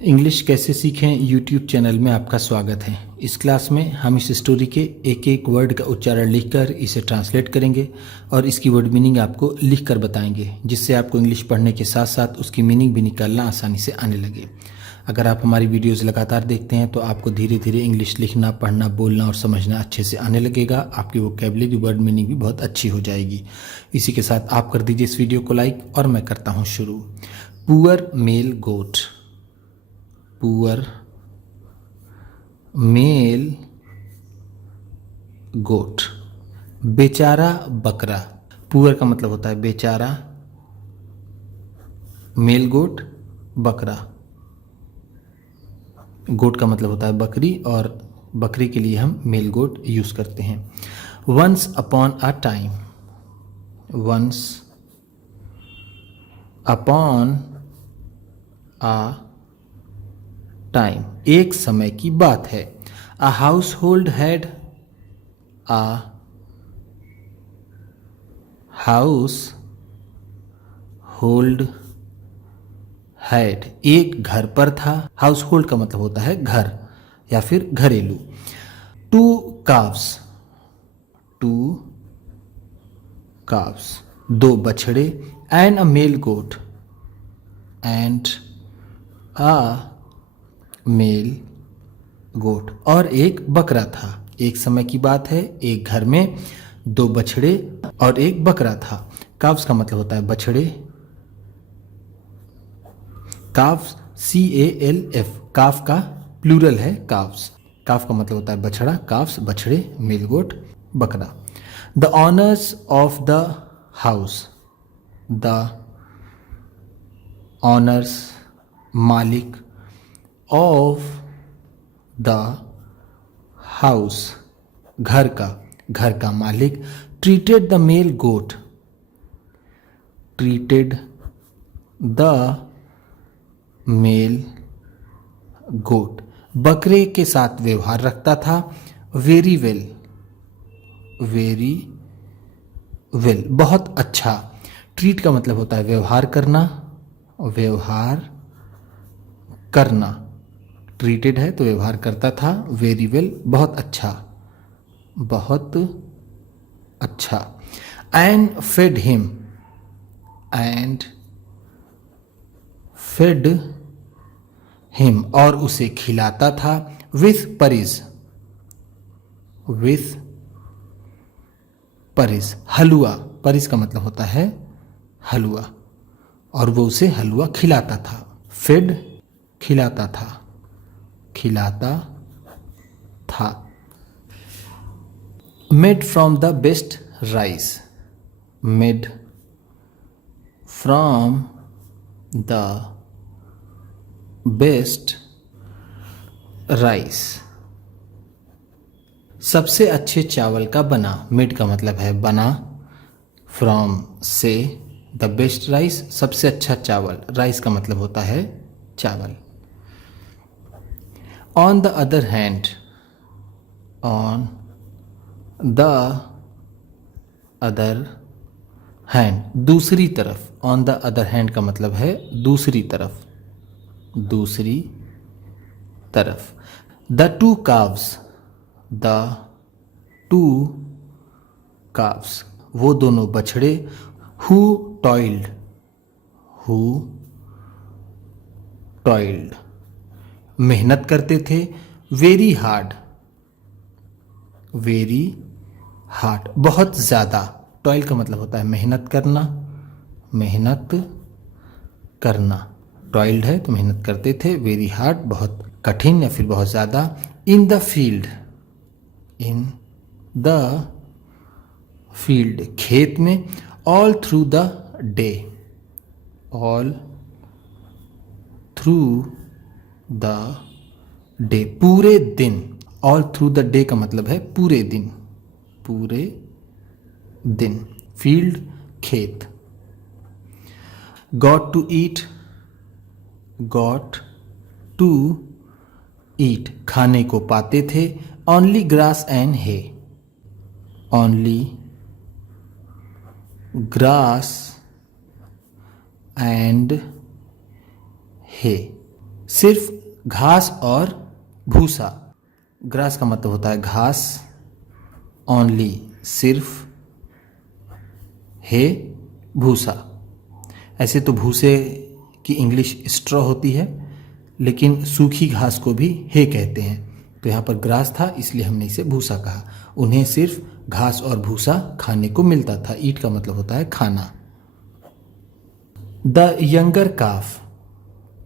English कैसे सीखें YouTube channel में आपका स्वागत है। इस क्लास में हम इस स्टोरी के एक एक वर्ड का उच्चारण लिखकर इसे ट्रांसलेट करेंगे और इसकी वर्ड मीनिंग आपको लिखकर बताएंगे, जिससे आपको इंग्लिश पढ़ने के साथ साथ उसकी मीनिंग भी निकालना आसानी से आने लगे। अगर आप हमारी वीडियोज़ लगातार देखते हैं तो आपको धीरे धीरे इंग्लिश लिखना, पढ़ना, बोलना और समझना अच्छे से आने लगेगा। आपकी वोकैबुलरी, वर्ड मीनिंग भी बहुत अच्छी हो जाएगी। इसी के साथ आप कर दीजिए इस वीडियो को लाइक और मैं करता हूँ शुरू। पुअर मेल गोट। पुअर मेल गोट, बेचारा बकरा। पुअर का मतलब होता है बेचारा, मेल गोट बकरा, गोट का मतलब होता है बकरी और बकरी के लिए हम मेल गोट यूज करते हैं। Once upon a time. Once upon a time, एक समय की बात है। A household had, a household had, एक घर पर था। हाउस होल्ड का मतलब होता है घर या फिर घरेलू। टू काव्स, टू काव्स, दो बछड़े। And a male goat, and a male goat, और एक बकरा था। एक समय की बात है, एक घर में दो बछड़े और एक बकरा था। काव्स का मतलब होता है बछड़े। काव्स, CALF, काफ का प्लूरल है काव्स। काफ का मतलब होता है बछड़ा, काव्स बछड़े, मेल गोट बकरा। The owners of the house. The owners, मालिक, ऑफ द हाउस, घर का मालिक। Treated the male goat, treated the male goat, बकरे के साथ व्यवहार रखता था। वेरी वेल, वेरी वेल, बहुत अच्छा। ट्रीट का मतलब होता है व्यवहार करना, व्यवहार करना। ट्रीटेड है तो व्यवहार करता था। वेरी वेल, बहुत अच्छा, बहुत अच्छा। And fed him, and fed him, और उसे खिलाता था। विथ परिज, विथ परिज, हलवा। परिज का मतलब होता है हलवा, और वो उसे हलवा खिलाता था। फेड, खिलाता था, खिलाता था। Made from the best rice, made from the best rice, सबसे अच्छे चावल का बना। मेड का मतलब है बना, फ्रॉम से, द बेस्ट राइस, सबसे अच्छा चावल। राइस का मतलब होता है चावल। On the other hand, on the other hand, दूसरी तरफ। ऑन द अदर हैंड का मतलब है दूसरी तरफ, दूसरी तरफ। The two calves, the two calves, वो दोनों बछड़े। हु टॉइल्ड, हु टॉइल्ड, मेहनत करते थे। वेरी हार्ड, वेरी हार्ड, बहुत ज्यादा। टॉयल का मतलब होता है मेहनत करना, मेहनत करना। टॉइल्ड है तो मेहनत करते थे। वेरी हार्ड, बहुत कठिन या फिर बहुत ज्यादा। In the field, in the field, खेत में। All through the day, all through the day, पूरे दिन। ऑल थ्रू द डे का मतलब है पूरे दिन, पूरे दिन। फील्ड, खेत। Got to eat, got to eat, खाने को पाते थे। Only grass and hay, only grass and hay, सिर्फ घास और भूसा। ग्रास का मतलब होता है घास, ओनली सिर्फ, हे भूसा। ऐसे तो भूसे की इंग्लिश स्ट्रॉ होती है, लेकिन सूखी घास को भी हे कहते हैं। तो यहाँ पर ग्रास था इसलिए हमने इसे भूसा कहा। उन्हें सिर्फ घास और भूसा खाने को मिलता था। ईट का मतलब होता है खाना। The younger calf,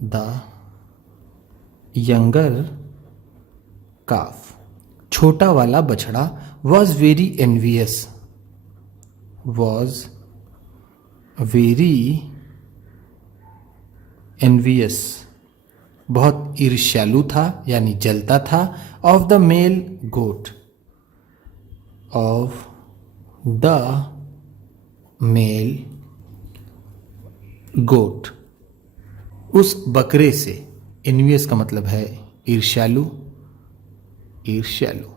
the younger calf, छोटा वाला बछड़ा, was very envious, was very envious, बहुत ईर्ष्यालु था यानी जलता था, of the male goat, of the male goat, उस बकरे से। एनवियस का मतलब है ईर्ष्यालु, ईर्ष्यालु,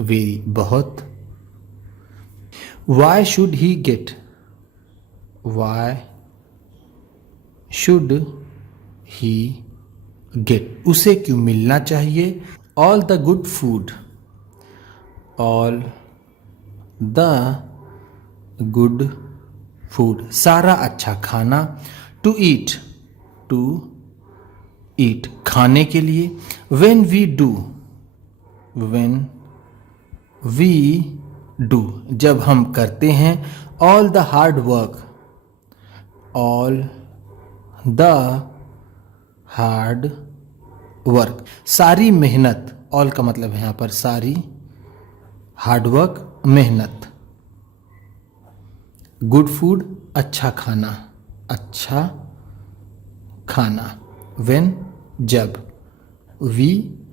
वेरी बहुत। Why should he get, why should he get, उसे क्यों मिलना चाहिए, all the good food, all the good food, सारा अच्छा खाना, टू ईट, टू ईट, खाने के लिए, when we do, when we do, जब हम करते हैं, all the hard work, all the hard work, सारी मेहनत। ऑल का मतलब है यहाँ पर सारी, हार्डवर्क मेहनत। गुड फूड अच्छा खाना, अच्छा खाना। वेन जब, वी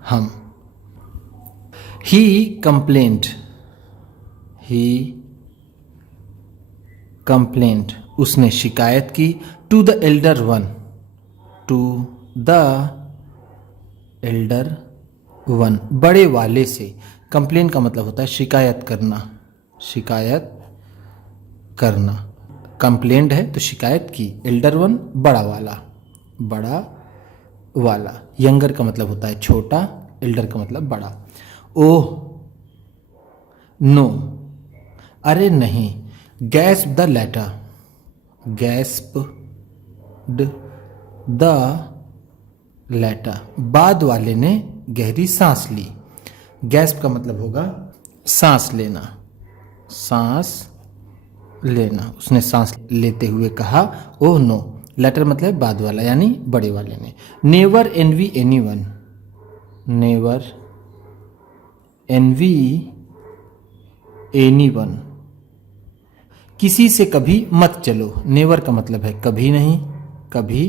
हम। ही कंप्लेंट, ही कंप्लेंट, उसने शिकायत की, to the elder one, to the elder one, बड़े वाले से। कंप्लेन का मतलब होता है शिकायत करना, शिकायत करना। कंप्लेंट है तो शिकायत की। एल्डर वन बड़ा वाला, बड़ा वाला। यंगर का मतलब होता है छोटा, एल्डर का मतलब बड़ा। ओह नो, अरे नहीं। Gasp the latter, gasp the latter, बाद वाले ने गहरी सांस ली। गैस्प का मतलब होगा सांस लेना, सांस लेना। उसने सांस लेते हुए कहा, ओह नो। लेटर मतलब बाद वाला यानी बड़े वाले ने। Never envy anyone, never envy anyone, किसी से कभी मत चलो। नेवर का मतलब है कभी नहीं, कभी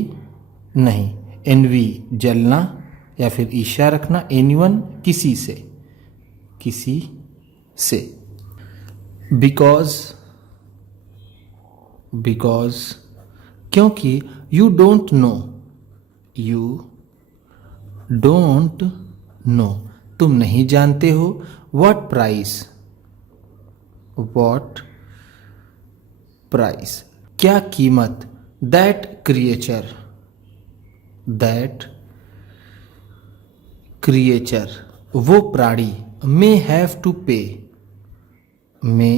नहीं। एनवी जलना या फिर ईर्ष्या रखना, एनीवन किसी से, किसी से। बिकॉज, बिकॉज क्योंकि, you don't know, you don't know, तुम नहीं जानते हो। व्हाट प्राइस, व्हाट प्राइस, क्या कीमत। दैट क्रिएचर, दैट क्रिएचर, वो प्राणी। मे हैव टू पे, मे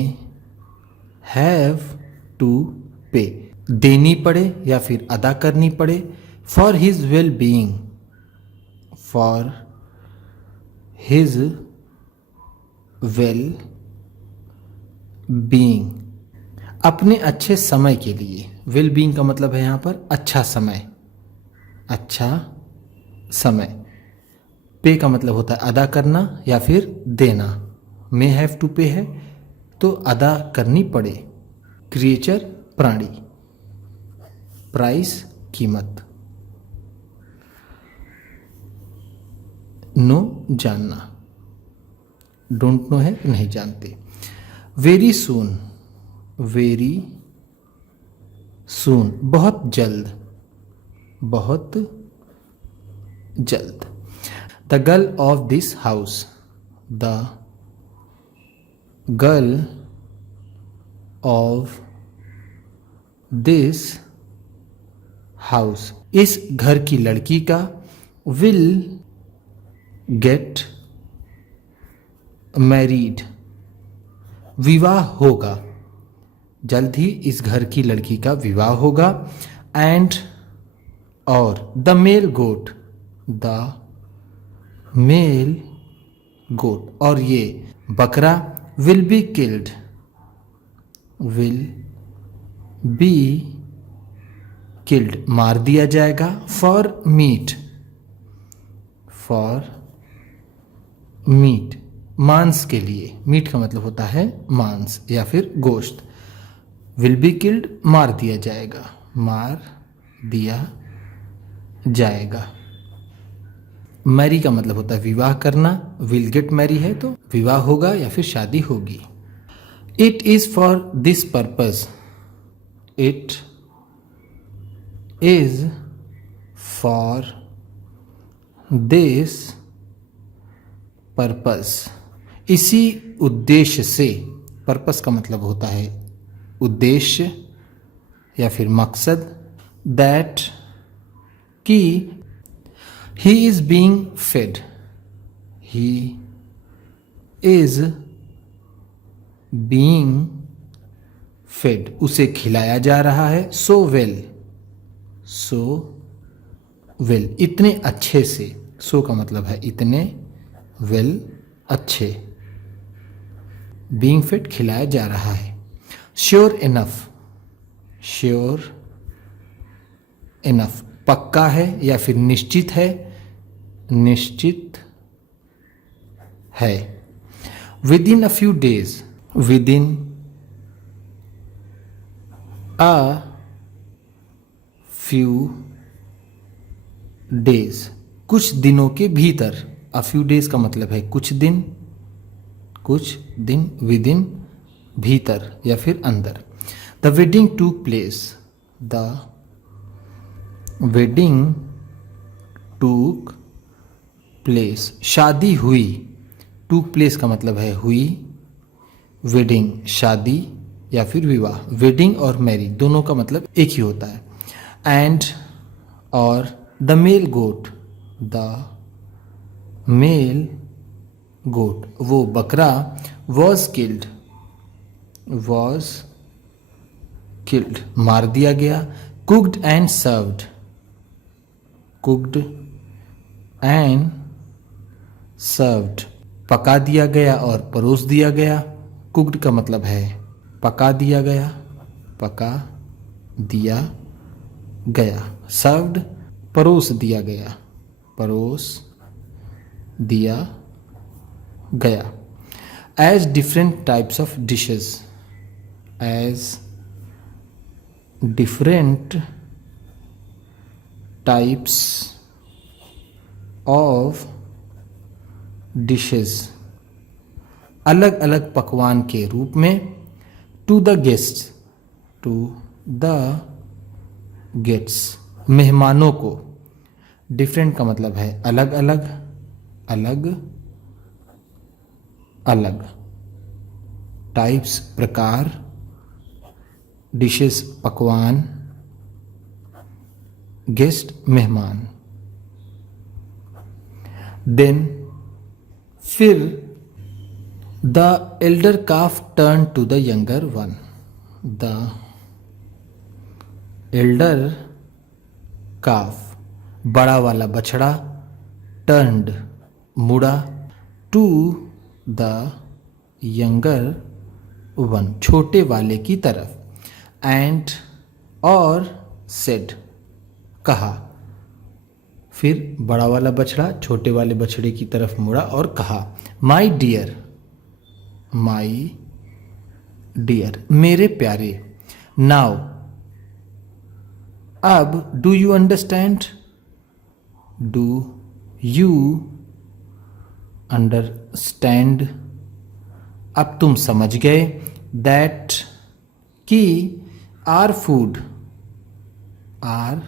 हैव टू पे, देनी पड़े या फिर अदा करनी पड़े। For his well being, for his well being, अपने अच्छे समय के लिए। वेल बीइंग का मतलब है यहाँ पर अच्छा समय, अच्छा समय। पे का मतलब होता है अदा करना या फिर देना। मे हैव टू पे है तो अदा करनी पड़े। क्रिएचर प्राणी, प्राइस कीमत। नो जानना, डोंट नो है नहीं जानते। वेरी सून, वेरी सून, बहुत जल्द, बहुत जल्द। The girl of this house, the girl of this house. इस घर की लड़की का विल गेट मैरिड, विवाह होगा, जल्द ही इस घर की लड़की का विवाह होगा। एंड और the male goat, the male goat, और ये बकरा will be killed, will be killed, मार दिया जाएगा। फॉर मीट, फॉर मीट, मांस के लिए। मीट का मतलब होता है मांस या फिर गोश्त। विल बी किल्ड, मार दिया जाएगा, मार दिया जाएगा। मैरी का मतलब होता है विवाह करना। विल गेट मैरी है तो विवाह होगा या फिर शादी होगी। It is for this purpose, it is for this purpose, इसी उद्देश्य से। पर्पस का मतलब होता है उद्देश्य या फिर मकसद। दैट कि he is being fade, he is being fade, उसे खिलाया जा रहा है। सो वेल, सो वेल, इतने अच्छे से। सो का मतलब है इतने, वेल अच्छे, बीइंग फेड खिलाया जा रहा है। श्योर इनफ, श्योर इनफ, पक्का है या फिर निश्चित है, निश्चित है। With in a few days, with in a few days, कुछ दिनों के भीतर। अ फ्यू डेज का मतलब है कुछ दिन, कुछ दिन। विद इन भीतर या फिर अंदर। द वेडिंग टूक प्लेस, द वेडिंग टूक प्लेस, शादी हुई। टूक प्लेस का मतलब है हुई, वेडिंग शादी या फिर विवाह। वेडिंग और मैरिज दोनों का मतलब एक ही होता है। एंड और the male goat, the male goat, वो बकरा वॉज किल्ड, वॉज किल्ड, मार दिया गया। Cooked and served, cooked and served, पका दिया गया और परोस दिया गया। कुक्ड का मतलब है पका दिया गया, पका दिया गया। सर्व्ड, परोस दिया गया, परोस दिया गया। As different types of dishes, as different types of dishes, अलग अलग पकवान के रूप में। To the guest, to the gates, मेहमानों को। डिफरेंट का मतलब है अलग अलग, अलग अलग। टाइप्स प्रकार, डिशेस पकवान, गेस्ट मेहमान। देन फिर the elder calf turn to the younger one, the elder calf, बड़ा वाला बछड़ा, टर्न्ड, मुड़ा, टू द यंगर वन, छोटे वाले की तरफ। एंड और सेड, कहा। फिर बड़ा वाला बछड़ा छोटे वाले बछड़े की तरफ मुड़ा और कहा, माई डियर, माई डियर, मेरे प्यारे। नाउ, अब, do you understand, do you understand, अब तुम समझ गए। दैट कि आर फूड, आर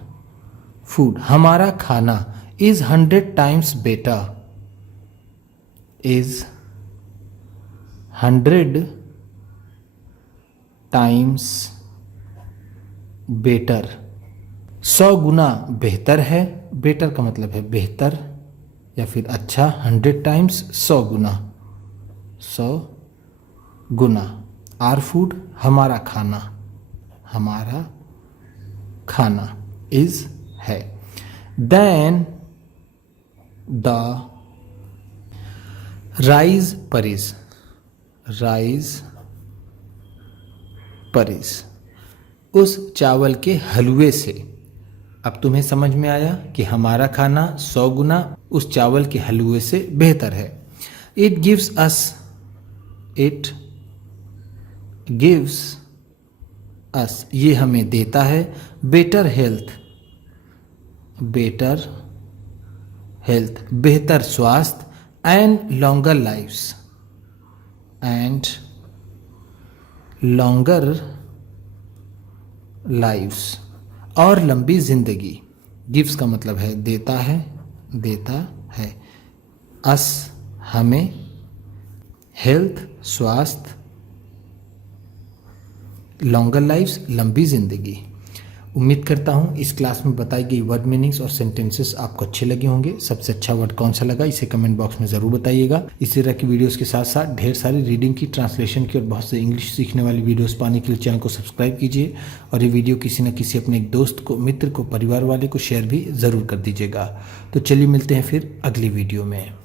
फूड, हमारा खाना। Is 100 times better, is 100 times better, 100 गुना बेहतर है, बेटर का मतलब है बेहतर या फिर अच्छा, 100 टाइम्स 100 गुना, 100 गुना। आर फूड हमारा खाना, हमारा खाना इज है। देन द राइस परिस, राइस परिस उस चावल के हलवे से। अब तुम्हें समझ में आया कि हमारा खाना 100 गुना उस चावल के हलवे से बेहतर है। It gives us, it gives us ये हमें देता है बेटर हेल्थ, बेटर हेल्थ बेहतर स्वास्थ्य, and longer lifes, and longer lifes और लंबी जिंदगी। गिव्स का मतलब है देता है, देता है। अस हमें, हेल्थ स्वास्थ्य, लॉन्गर लाइफ्स लंबी जिंदगी। उम्मीद करता हूँ इस क्लास में बताई गई वर्ड मीनिंग्स और सेंटेंसेस आपको अच्छे लगे होंगे। सबसे अच्छा वर्ड कौन सा लगा इसे कमेंट बॉक्स में ज़रूर बताइएगा। इसी तरह की वीडियोस के साथ साथ ढेर सारी रीडिंग की, ट्रांसलेशन की और बहुत से इंग्लिश सीखने वाली वीडियोस पाने के लिए चैनल को सब्सक्राइब कीजिए और ये वीडियो किसी न किसी अपने एक दोस्त को, मित्र को, परिवार वाले को शेयर भी ज़रूर कर दीजिएगा। तो चलिए मिलते हैं फिर अगली वीडियो में।